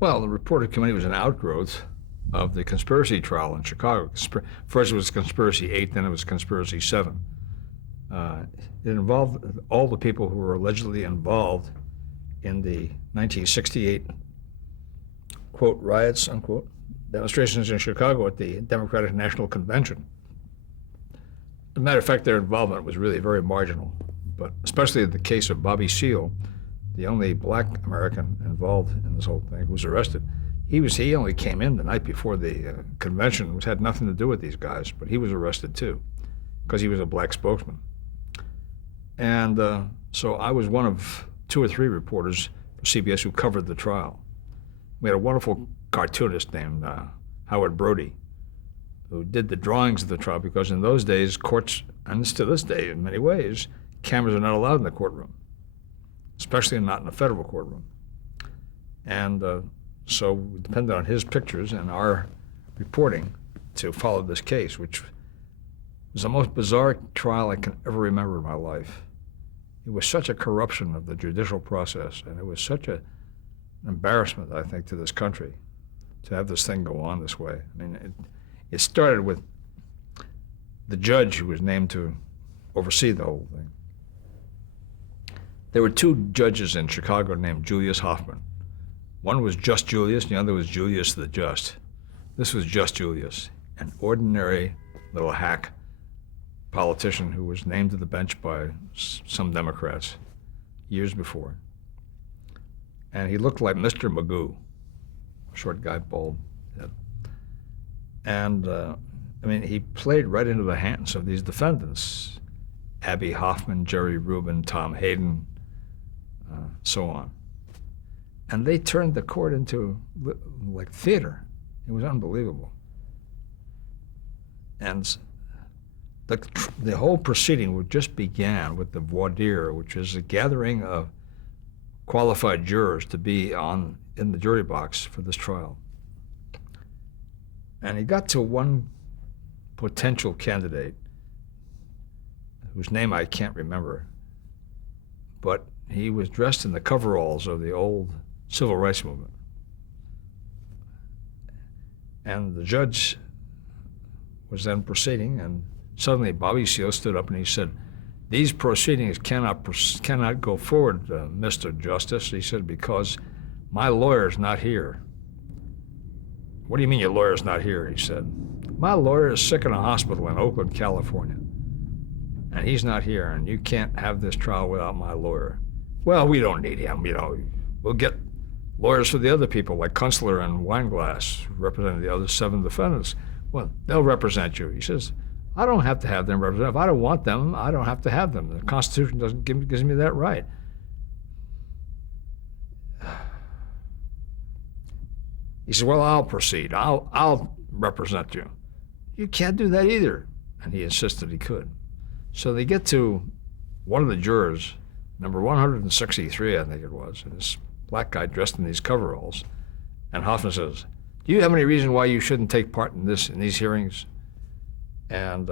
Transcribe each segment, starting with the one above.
Well, the reporter committee was an outgrowth of the conspiracy trial in Chicago. First it was Conspiracy 8, then it was Conspiracy 7. It involved all the people who were allegedly involved in the 1968, quote, riots, unquote, demonstrations in Chicago at the Democratic National Convention. As a matter of fact, their involvement was really very marginal, but especially in the case of Bobby Seale, the only black American involved in this whole thing, who was arrested. He only came in the night before the convention, which had nothing to do with these guys, but he was arrested too, because he was a black spokesman. And so I was one of 2 or 3 reporters for CBS who covered the trial. We had a wonderful cartoonist named Howard Brody, who did the drawings of the trial, because in those days, courts, and to this day in many ways, cameras are not allowed in the courtroom, especially not in a federal courtroom. And so we depended on his pictures and our reporting to follow this case, which was the most bizarre trial I can ever remember in my life. It was such a corruption of the judicial process, and it was such an embarrassment, I think, to this country to have this thing go on this way. I mean, it started with the judge who was named to oversee the whole thing. There were 2 judges in Chicago named Julius Hoffman. One was Just Julius, and the other was Julius the Just. This was Just Julius, an ordinary little hack politician who was named to the bench by some Democrats years before. And he looked like Mr. Magoo, short guy, bald head. And I mean, he played right into the hands of these defendants, Abby Hoffman, Jerry Rubin, Tom Hayden, so on. And they turned the court into like theater. It was unbelievable. And the whole proceeding just began with the voir dire, which is a gathering of qualified jurors to be in the jury box for this trial. And he got to one potential candidate whose name I can't remember, but he was dressed in the coveralls of the old civil rights movement. And the judge was then proceeding, and suddenly Bobby Seale stood up and he said, "These proceedings cannot go forward, Mr. Justice," he said, "because my lawyer's not here." "What do you mean your lawyer's not here?" he said. "My lawyer is sick in a hospital in Oakland, California, and he's not here, and you can't have this trial without my lawyer." "Well, we don't need him, we'll get lawyers for the other people, like Kunstler and Weinglass, representing the other 7 defendants. Well, they'll represent you." He says, "I don't have to have them represent. If I don't want them, I don't have to have them. The Constitution gives me that right." He said, "Well, I'll proceed. I'll represent you." "You can't do that either." And he insisted he could. So they get to one of the jurors, number 163, I think it was, and this black guy dressed in these coveralls. And Hoffman says, "Do you have any reason why you shouldn't take part in these hearings?" And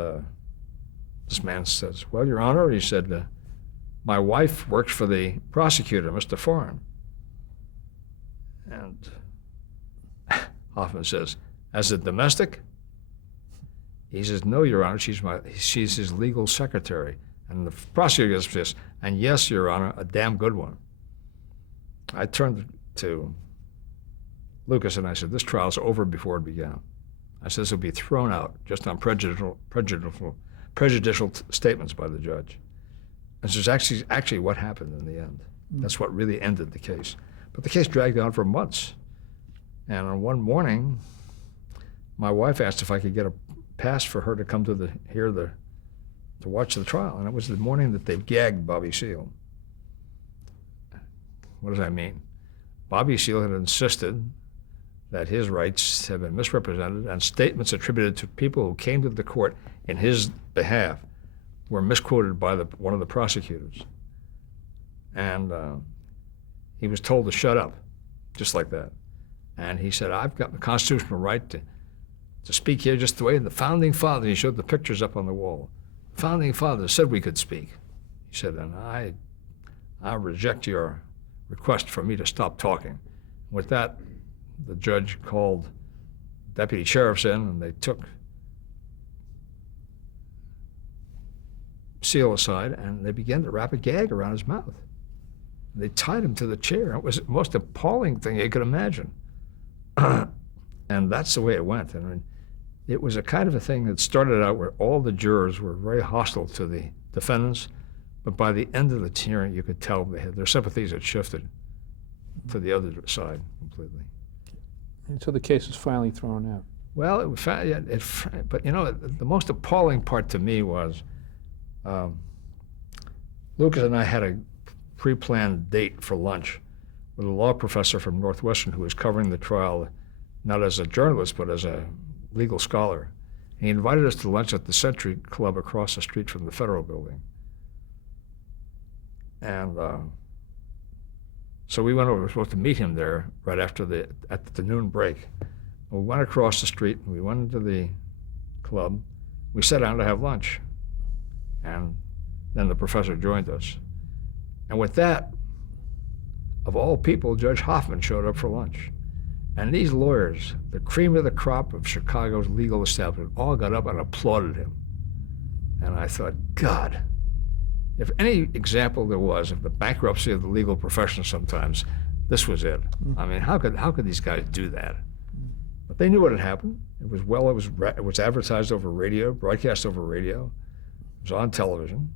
this man says, "Well, Your Honor," he said, "my wife works for the prosecutor, Mr. Foreign." And Hoffman says, "As a domestic?" He says, "No, Your Honor, she's his legal secretary." And the prosecutor says, "And yes, Your Honor, a damn good one." I turned to Lucas and I said, "This trial's over before it began." I said, "This will be thrown out just on prejudicial statements by the judge." This is actually what happened in the end. That's what really ended the case. But the case dragged on for months. And on one morning, my wife asked if I could get a pass for her to come to watch the trial. And it was the morning that they gagged Bobby Seale. What does that mean? Bobby Seale had insisted that his rights had been misrepresented, and statements attributed to people who came to the court in his behalf were misquoted by one of the prosecutors. And he was told to shut up, just like that. And he said, "I've got the constitutional right to speak here just the way the founding fathers," he showed the pictures up on the wall, "the founding fathers said we could speak." He said, "And I reject your request for me to stop talking." With that, the judge called deputy sheriffs in, and they took Seale aside, and they began to wrap a gag around his mouth. They tied him to the chair. It was the most appalling thing you could imagine. And that's the way it went. I mean, it was a kind of a thing that started out where all the jurors were very hostile to the defendants, but by the end of the hearing, you could tell their sympathies had shifted to the other side completely. And so the case was finally thrown out. Well, but you know, the most appalling part to me was Lucas and I had a pre-planned date for lunch with a law professor from Northwestern who was covering the trial, not as a journalist, but as a legal scholar. He invited us to lunch at the Century Club across the street from the Federal Building. And so we went over. We were supposed to meet him there right after at the noon break. We went across the street, and we went into the club. We sat down to have lunch. And then the professor joined us. And with that, of all people, Judge Hoffman showed up for lunch. And these lawyers, the cream of the crop of Chicago's legal establishment, all got up and applauded him. And I thought, God, if any example there was of the bankruptcy of the legal profession sometimes, this was it. I mean, how could these guys do that? But they knew what had happened. It was advertised over radio, broadcast over radio. It was on television.